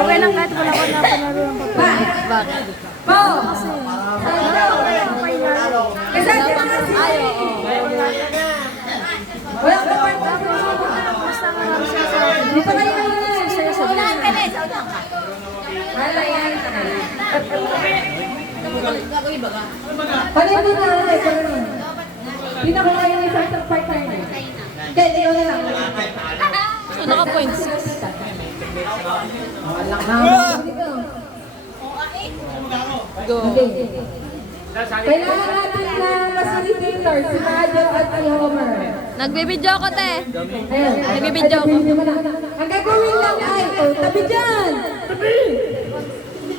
Okay lang kahit wala ko na panalo ng papel. Bakit? Po! Kasi Ay, oo. Wala ko pa Basta marami siya sa Hindi pa kayo Sa'yo sa Unahan ka na, sa unahan ka. Wala yan. Pala mo na, pala mo. Hindi na ko kaya ng isang part-time. Kaya, ikaw na lang. So, naka-points. Wala ka. Go. Okay. Kailangan natin na facilitators, si Majo at si Homer. Nagbibidyo ako, te. Nagbibidyo na. Ang gagawin lang ay, oh, tabi dyan! Tabi!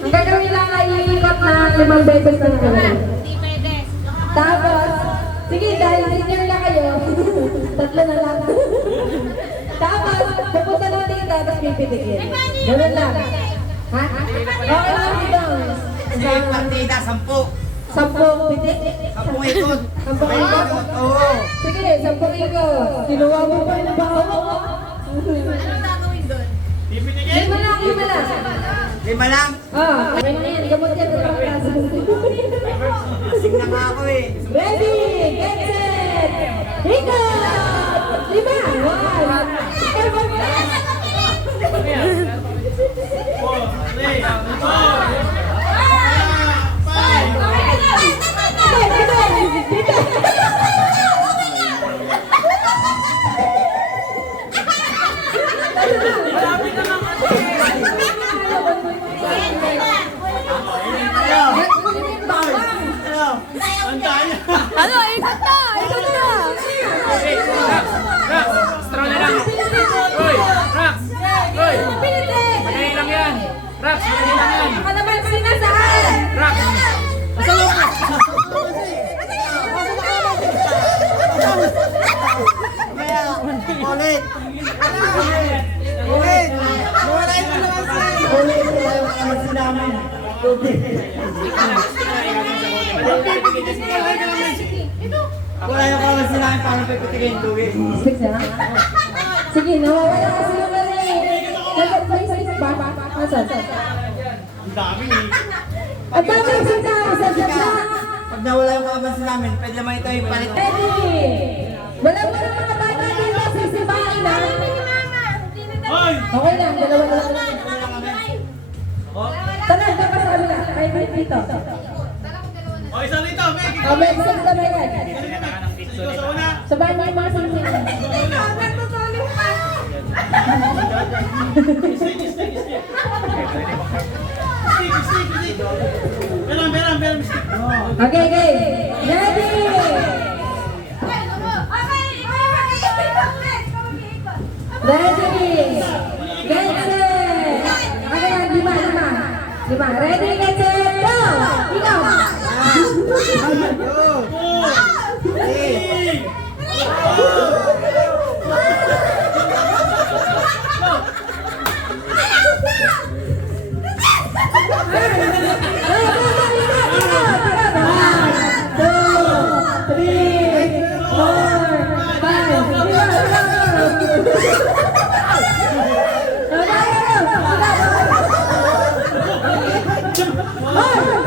Ang gagawin lang ay iikot na limang beses na naman. Tapos, sige, dahil senior na kayo, tatlo na lang. Tapos, pupunta lang dito, tapos pipitikin. Ganun lang. Ha? Okay lang dito. Kasi partida, sampu. Sampung pitik. Sampung ikot. Sampung ikot? Oo. Sige, sampung ikot. Kinuha mo pa yung baho mo. Lima lang, lima lang. Lima lang. Ah, okay na yan. Gamot yan. Kasing na nga ako eh. Ready, Rax, madali lang yan. Kalamansin na saan? Rax. Asa mo? Kaya, ulit. Ulit. Wala yung kalamansi. Ulit. Wala yung kalamansi namin. Wala yung kalamansi namin para pipitigin tubig. Six na? Sige, nawawala kasi yung ano Asan? Ang dami eh. Ang dami yung! Sa na! Pag nawala yung kalamansi namin, pwede naman ito yung palit. Ready! Wala mo ng mga bata dito, sisibain na! Okay lang, dalawa na lang. Tara, doon ka sa kanila. Kayo kayo dito. O, isa. Meg. O, may isang sabay yan. Ito sa una. Sabahan mo yung mga singsin. Stick, stick, stick. Beram, beram, beram, stick. Okay, okay. Ready! Ready! Get set! Okay, yan, lima, lima. Lima. Ready, get set, go! Ikaw! Hi.